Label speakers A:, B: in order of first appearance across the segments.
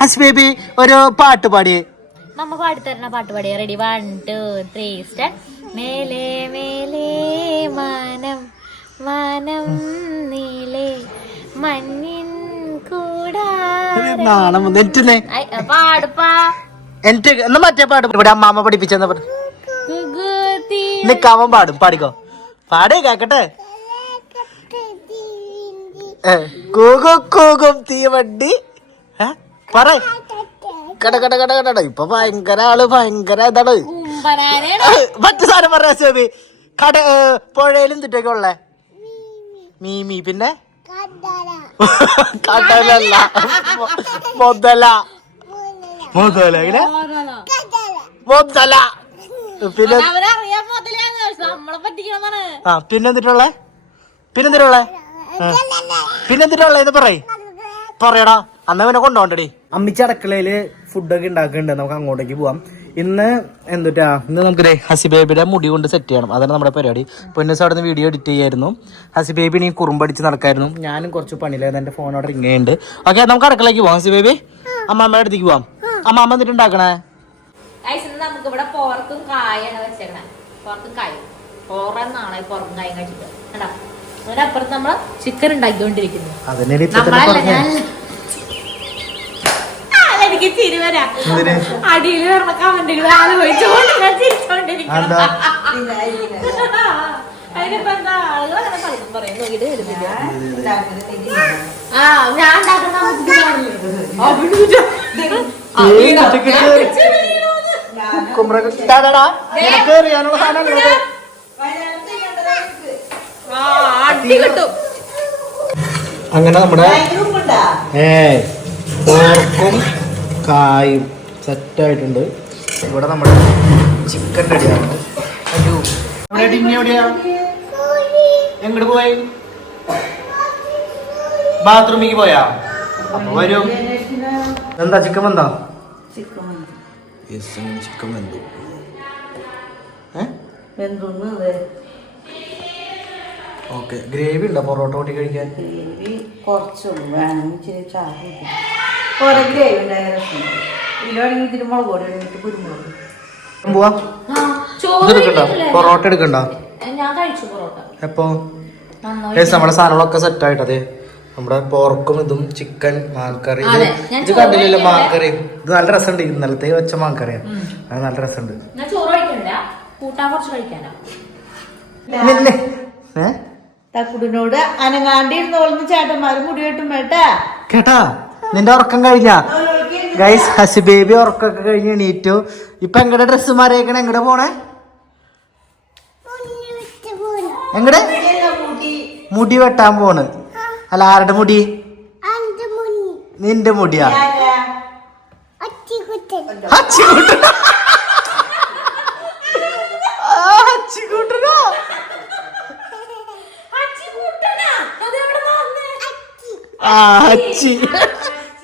A: ഹസ് baby ഒരു പാട്ട് പാടിയേ.
B: നമ്മ പാടിത്തരണ പാട്ട് പാടിയ. Ready one two three star മേലേ മേലേ മാനം മാനം നീലേ മഞ്ഞിൻ കൂടാ
A: നാണം
B: പാടുപ്പാ.
A: എനിക്ക് എന്നാ മറ്റേ പാട്ട് ഇവിടെ അമ്മാമ്മ പഠിപ്പിച്ചെന്നാ പറഞ്ഞു. നിക്കാവൻ പാടും. പാടിക്കോ. പാടേ കേക്കട്ടെ. കൂകും കൂകും തീവണ്ടി. ഏ, പറ. കട കട കട കട ഇപ്പൊ ഭയങ്കര ആൾ ഭയങ്കര ഇതാണ്. മറ്റു സാധനം പറയാ സേബി കട പുഴയിലും തിട്ടൊക്കെ ഉള്ളേ? മീമി പിന്നെ? കടലല്ല. മൊ- മുതല. മുതല ഇങ്ങനെ? മുതല. പിന്നെ? ആ പിന്നെന്തിട്ടുള്ളേ പിന്നെന്തിട്ടുള്ളേ പിന്നെന്തിട്ടുള്ളേ ഇത് പറയ്. പറയടാ. അന്ന് പിന്നെ കൊണ്ടുപോണ്ടടി അമ്മിച്ച അടുക്കളയിൽ ഫുഡൊക്കെ ഉണ്ടാക്കുന്നുണ്ട്. നമുക്ക് അങ്ങോട്ടേക്ക് പോവാം. ഇന്ന് എന്തുട്ടാ? ഇന്ന് നമുക്ക് ഹസി ഹസിബേബിയുടെ മുടി കൊണ്ട് സെറ്റ് ചെയ്യണം. അതാണ് നമ്മുടെ പരിപാടി. പൊന്നസ് അവിടെ നിന്ന് വീഡിയോ എഡിറ്റ് ചെയ്യായിരുന്നു. ഹസി നീ കുറുമ്പടിച്ച് നടക്കായിരുന്നു. ഞാനും കുറച്ച് പണിയിലായിരുന്നു. എന്റെ ഫോൺ അവിടെ റിങ് ചെയ്യുന്നുണ്ട്. ഓക്കെ നമുക്ക് അടുക്കളയ്ക്ക് പോവാം. ഹസിബേബി അമ്മാമ്മയുടെ അടുത്തേക്ക് പോവാം. അമ്മാമ്മ എന്നിട്ട് ഉണ്ടാക്കണേ?
B: നമുക്ക് ഇവിടെ പോർക്കും കായാണ് വെച്ചേക്കണേ. പോർക്കും കായ. പോറന്നാണ് പോർക്കും കായും കഴിച്ചിട്ട്. കണ്ടാ? അതിനപ്പുറത്ത് നമ്മൾ ചിക്കൻ ഉണ്ടാക്കിക്കൊണ്ടിരിക്കുന്നു
A: അതിനെ ഇപ്പൊ തന്നെ
B: നമ്മളല്ല
A: പറഞ്ഞേ.
B: ഞാൻ ആ, അതെനിക്ക് ചിരി
A: തിരുവരാ?
B: അടിയിൽ പറഞ്ഞ കമന്റിൽ ആലോചിച്ചോണ്ട് ഞാൻ ചിരിച്ചോണ്ടിരിക്കണം
A: അതെന്താ?
B: അതിനിപ്പോ എന്താ? ആളുകൾ അങ്ങനെ കളിക്കും പറയും. നോക്കിട്ട് വരുന്നില്ല ആ ഞാൻ ഉണ്ടാക്കുന്ന? ഞാൻ
A: ഇട്ടാടാ. നിനക്ക് എറിയാനുള്ള സാധനം
B: ആ, അടി കിട്ടും.
A: അങ്ങനെ നമ്മുടെ ഏ പോർക്കും കായും സെറ്റായിട്ടുണ്ട്. ഇവിടെ നമ്മുടെ ചിക്കൻ റെഡിയാണ് എങ്ങോട്ട് പോയി ബാത്റൂമിക്ക് പോയാ? അപ്പൊ വരും. എന്താ ചിക്കൻ എന്താ ചിക്കൻ വെന്തു. ഓക്കെ ഗ്രേവി ഉണ്ടോ? പൊറോട്ട കൂട്ടി കഴിക്കാൻ?
C: ഗ്രേവി കുറച്ചുള്ളൂ. വേണമെങ്കിൽ ഇച്ചിരി ചാറ് ഗ്രേവി ഉണ്ടായ രസമുണ്ട്. ഇതിലാണെങ്കിൽ ഇതിന് മുളക് പൊടി ഇട്ട് കുരുമുളക്
A: പോവാ.
B: ചോറ്
A: ഇതെടുക്കണ്ട പൊറോട്ട എടുക്കണ്ട.
B: ഞാൻ കഴിച്ചു പൊറോട്ട.
A: എപ്പോ? നമ്മുടെ സാധനങ്ങളൊക്കെ സെറ്റ് ആയിട്ട് അതെ? നമ്മുടെ പോർക്കും ഇതും ചിക്കൻ മാങ്കറി ഇത് കണ്ടില്ലല്ലോ. മാങ്കറി ഇത് നല്ല രസമുണ്ട്. ഇന്നലത്തെ വെച്ച മാങ്കറിയാ അത് നല്ല രസമുണ്ട്.
C: തക്കുടിനോട് അനങ്ങാണ്ടി ഇരുന്നോളുന്ന ചേട്ടന്മാര് മുടി വെട്ടും
A: കേട്ടാ? നിന്റെ ഉറക്കം കഴിഞ്ഞ? ഗൈസ് ഹസി ബേബി ഉറക്കമൊക്കെ കഴിഞ്ഞ് എണീറ്റു. ഇപ്പൊ എങ്ങടെ ഡ്രസ്സ് മാറിയേക്കണേ? എങ്ങടെ പോണേ? എങ്ങടെ? മുടി വെട്ടാൻ പോണ്. അല്ല ആരുടെ മുടി? നിന്റെ മുടിയാ. ആ, അച്ചിക്കുട്ടനാ.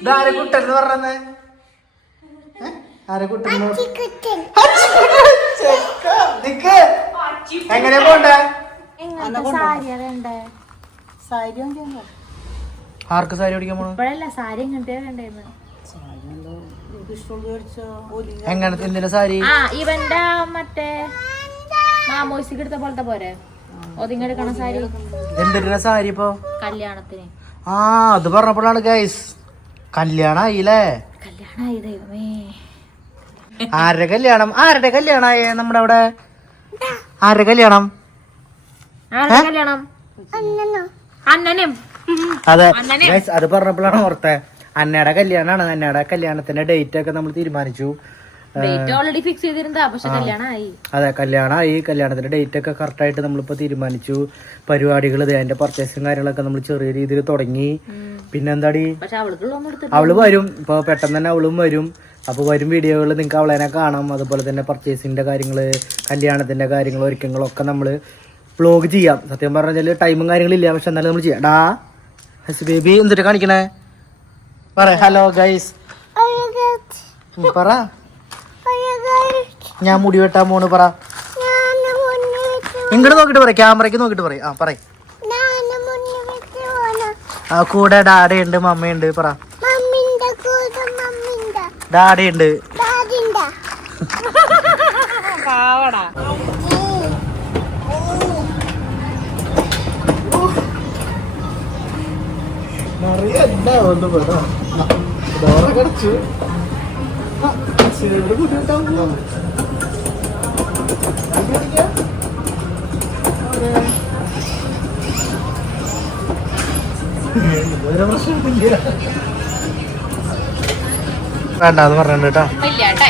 A: ഇതാരെ കുട്ടൻ എന്ന്? ആരെ കുട്ടൻ. നിക്ക്. പോണ്ടേ?
C: ഒന്നും
A: ആർക്ക് സാരി ഓടിക്കാൻ പോണു?
B: ഇപ്പോഴല്ല സാരി എങ്ങനത്തെ
A: എന്തിനാ സാരി?
B: ആ ഇവന്റെ മറ്റേ മാമോസിക്ക് എടുത്ത പോലത്തെ പോരെ? ഒതുങ്ങെടുക്കണ സാരി.
A: എന്തിനാ സാരി ഇപ്പൊ?
B: കല്യാണത്തിന്.
A: ആ അത് പറഞ്ഞപ്പോഴാണ് ഗൈസ് കല്യാണം ആയില്ലേ
B: കല്യാണമായി ദൈവമേ.
A: ആരുടെ കല്യാണം? ആരുടെ കല്യാണായേ നമ്മുടെ അവിടെ? ആരുടെ കല്യാണം?
B: ആരുടെ കല്യാണം? അണ്ണനും.
A: അതെ. അത് പറഞ്ഞപ്പോഴാണ് ഓർത്തെ. അന്നയുടെ കല്യാണമാണ് അന്നയുടെ കല്യാണത്തിന്റെ ഡേറ്റ് ഒക്കെ നമ്മൾ തീരുമാനിച്ചു.
B: ഓൾറെഡി ഫിക്സ് ചെയ്തിരുന്നതാ പക്ഷെ കല്യാണമായി
A: അതെ കല്യാണമായി കല്യാണത്തിന്റെ ഡേറ്റ് ഒക്കെ കറക്റ്റ് ആയിട്ട് നമ്മളിപ്പോ തീരുമാനിച്ചു. പരിപാടികൾ അതിന്റെ പർച്ചേസും കാര്യങ്ങളൊക്കെ നമ്മൾ ചെറിയ രീതിയിൽ തുടങ്ങി. പിന്നെന്താടി? അവൾ വരും. ഇപ്പൊ പെട്ടെന്ന് തന്നെ അവളും വരും. അപ്പൊ വരും വീഡിയോകളിൽ നിങ്ങൾക്ക് അവളെനെ കാണാം. അതുപോലെ തന്നെ പർച്ചേസിന്റെ കാര്യങ്ങൾ കല്യാണത്തിന്റെ കാര്യങ്ങൾ ഒരുക്കങ്ങളൊക്കെ നമ്മൾ വ്ലോഗ് ചെയ്യാം. സത്യം പറഞ്ഞാൽ ടൈമും കാര്യങ്ങളില്ല പക്ഷെ എന്നാലും നമ്മൾ ചെയ്യാം. ഡാ ഹസ് ബേബി എന്തിട്ട് കാണിക്കണേ? പറ ഹലോ ഗൈസ് പറ. ഞാൻ മുടി വെട്ടാൻ പോണ് പറ. ഇങ്ങോട്ട് നോക്കിട്ട് പറ ക്യാമറയ്ക്ക് നോക്കിട്ട് പറ ആ പറ ആ കൂടെ ഡാഡയുണ്ട് മമ്മയുണ്ട് പറ.
D: മമ്മിന്റെ കൂടെ മമ്മി
A: ഡാഡി ഉണ്ട്
B: പാവടാ
A: വേണ്ട അത് പറഞ്ഞിട്ട് കേട്ടോ.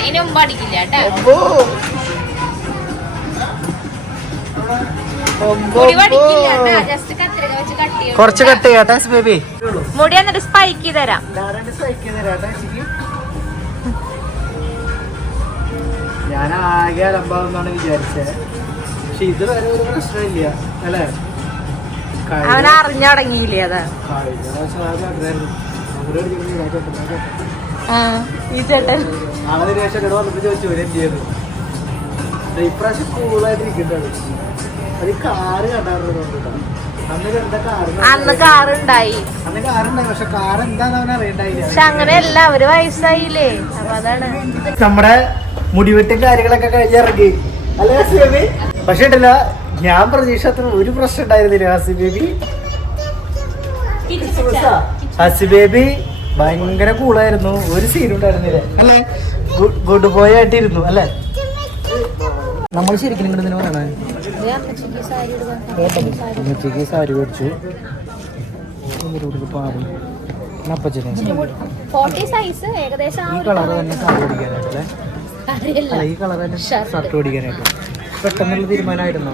B: ഇനി മുമ്പ് അടിക്കില്ല കേട്ടാ ചെയ്യും
A: കുറച്ച് കട്ട് ചെയ്യാട്ടെ ബേബി.
B: മുടി എന്നിട്ട് സ്പൈക്ക് തരാം.
A: ഞാൻ ആകെ അലമ്പാവുന്നാണ് വിചാരിച്ചത് പക്ഷെ ഇത് വരെ ഒരു പ്രശ്നമില്ല അല്ലേ?
B: അവൻ അറിഞ്ഞടങ്ങിയില്ലേ അതാ. ഈ ചേട്ടൻ.
A: വന്നപ്പോ ചോദിച്ചു എന്ത് ചെയ്യുന്നു ഇപ്രാവശ്യം അത് കാറ് അന്ന്
B: അന്ന് കാറുണ്ടായി.
A: അന്ന് കാറുണ്ടായി പക്ഷെ കാർ എന്താന്ന് അവൻ അറിയണ്ടായില്ല
B: പക്ഷെ അങ്ങനെയല്ല അവർ വയസ്സായില്ലേ? അപ്പൊ അതാണ്.
A: നമ്മുടെ മുടിവെട്ടും കാര്യങ്ങളൊക്കെ കഴിഞ്ഞിറങ്ങി അല്ലേ ഹാസി ബേബി പക്ഷെ ഉണ്ടല്ല ഞാൻ പ്രതീക്ഷ അത്ര ഒരു പ്രശ്നം ഉണ്ടായിരുന്നില്ല ഹാസി ബേബി. ഹാസി ബേബി ഭയങ്കര കൂളായിരുന്നു ഒരു സീനും ഉണ്ടായിരുന്നില്ല. അല്ലേ? ഗുഡ് ബോയ് ആയിട്ടിരുന്നു അല്ലേ? നമ്മൾ ശരിക്കും ഇങ്ങോട്ട് തന്നെ പറയണേ? ഉച്ചയ്ക്ക് സാരി മേടിച്ചു. പാടും അപ്പച്ചനെ
B: ഫോർട്ടി സൈസ് ഏകദേശം
A: ഈ കളർ തന്നെ സാരി പിടിക്കാനായിട്ടല്ലേ അല്ല ഈ കളർ ഷർട്ട്. പിടിക്കാനായിട്ട്. പെട്ടെന്നുള്ള തീരുമാനമായിരുന്നോ?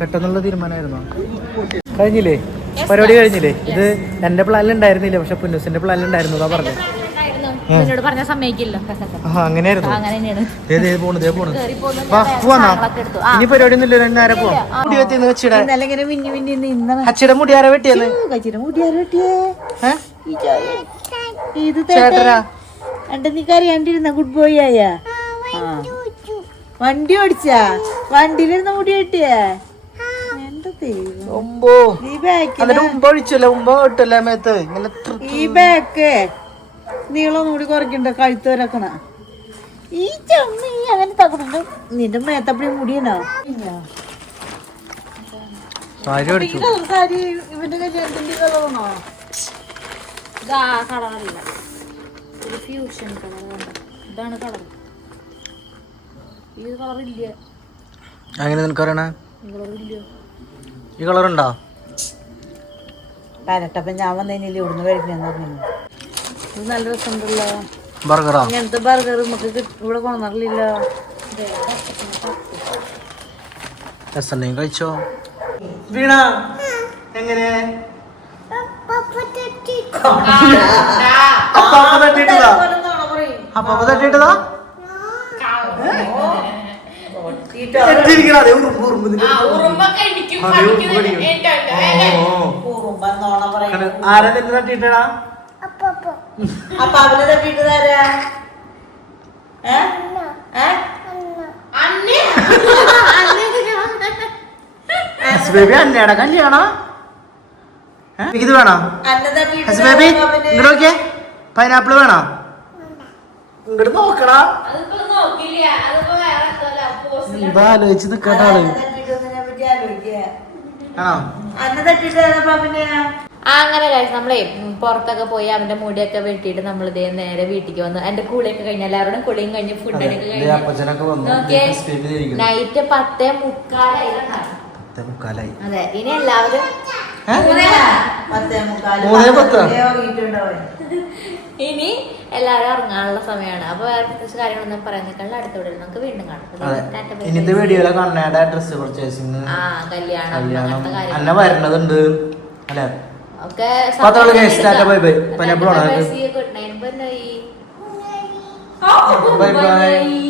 A: പെട്ടെന്നുള്ള തീരുമാനമായിരുന്നോ? കഴിഞ്ഞില്ലേ? പരിപാടി കഴിഞ്ഞില്ലേ? ഇത് എന്റെ പ്ലാനിൽ ഉണ്ടായിരുന്നില്ല പക്ഷെ പുന്നൂസിന്റെ പ്ലാനിൽ ഉണ്ടായിരുന്നു അതാ പറഞ്ഞത്
B: എന്നോട് പറഞ്ഞ സമ്മതിക്കില്ല.
A: ആ അങ്ങനെയായിരുന്നു. ഇനി പരിപാടി ഒന്നുമില്ല നേരെ പോവാം. മുടി വെട്ടിയെന്ന് വെച്ചിടെ
C: ഇന്നലെ ഇങ്ങനെ മിന്നി മിന്നി നിന്ന
A: അച്ചിയുടെ മുടി ആരാ വെട്ടിയെന്ന്
C: കച്ചിട്ട് മുടിയാറ് വെട്ടിയേ?
A: ഏ?
C: ഈ ഇത്
A: ചേട്ടനാ?
C: അണ്ട നീ കറിയാണ്ടിരുന്ന ഗുഡ് ബോയ് ആയ? വണ്ടി ഓടിച്ചാ. വണ്ടിയിലിരുന്ന മുടി
A: കെട്ടിയേ
C: ഈ ബാക്ക്. നീളം കൂടി കുറയ്ക്കണ്ട? കഴുത്ത് വരക്കണ ഈ ചെമ്മ അങ്ങനെ തകർന്നു. നിന്റെ മേത്തപ്പടി മുടിയനോ
A: സാരി
C: ഇവന്റെ കല്യാണത്തിന്റെ കളറാണോ?
B: ഇതാ കളറല്ല. ഒരു ഫ്യൂഷൻ കളർ ഇതാണ് കളർ ഈ ഇല്ല
A: അങ്ങനെ
B: നിനക്ക് അറിയണേ
A: ഈ കളർ ഉണ്ടോ
C: പരട്ടപ്പം ഞാൻ വന്നതിനില്ല ഇവിടുന്ന് കഴിക്കണെന്ന് പറഞ്ഞു ഇത് നല്ല രസമുണ്ടല്ലോ
A: ബർഗറാ
C: ഇങ്ങനത്തെ ബർഗർ നമുക്ക് ഇവിടെ കൊണ്ടുവരില്ലല്ലോ
A: രസം കഴിച്ചോ വീണ എങ്ങനെ അപ്പാപ്പ തട്ടിയിട്ടതാ അപ്പാപ്പ തട്ടിയിട്ടതാ ആരാ നിന്നെ തട്ടിയിട്ടടാ?
C: അപ്പൊ അവനെ ഏ?
A: ഹസ് ബേബി അന്നയുടെ കല്യാണ. ഇത് വേണോ? ഹസ് ബേബി ഇങ്ങോട്ട് നോക്കിയേ. പൈനാപ്പിൾ വേണോ? ഇങ്ങോട്ട് നോക്കടാ. എന്താ ആലോചിച്ച്
B: ആൾ. അങ്ങനെ കഴിച്ചു നമ്മളെ പുറത്തൊക്കെ പോയി അവന്റെ മുടിയൊക്കെ വെട്ടിയിട്ട് നമ്മൾ ഇതേ നേരെ വീട്ടിലേക്ക് വന്നു. എന്റെ കുളിയൊക്കെ കഴിഞ്ഞ എല്ലാവരുടെയും കുളിയും കഴിഞ്ഞ് ഫുഡൊക്കെ കഴിഞ്ഞ്. നൈറ്റ് പത്തേ മുക്കാലായി അതെ ഇനി എല്ലാവരും?
C: പത്തേ?
B: ഇനി എല്ലാവരും ഇറങ്ങാനുള്ള സമയമാണ്. അപ്പൊ വേറെ പ്രത്യേകിച്ച് കാര്യങ്ങളൊന്നും പറയുന്നേക്കാൾ അടുത്ത വീഡിയോയിൽ നമുക്ക് വീണ്ടും കാണാം.
A: ഇന്നത്തെ വീഡിയോയിലെ കണ്ണയുടെ ഡ്രസ് പർച്ചേസിങ്
B: ആ കല്യാണം
A: അന്ന വരുന്നതുണ്ട് അല്ലെ? Bye bye. പൈനാപ്പിൾ ആണോ?
B: Good night bye
A: bye bye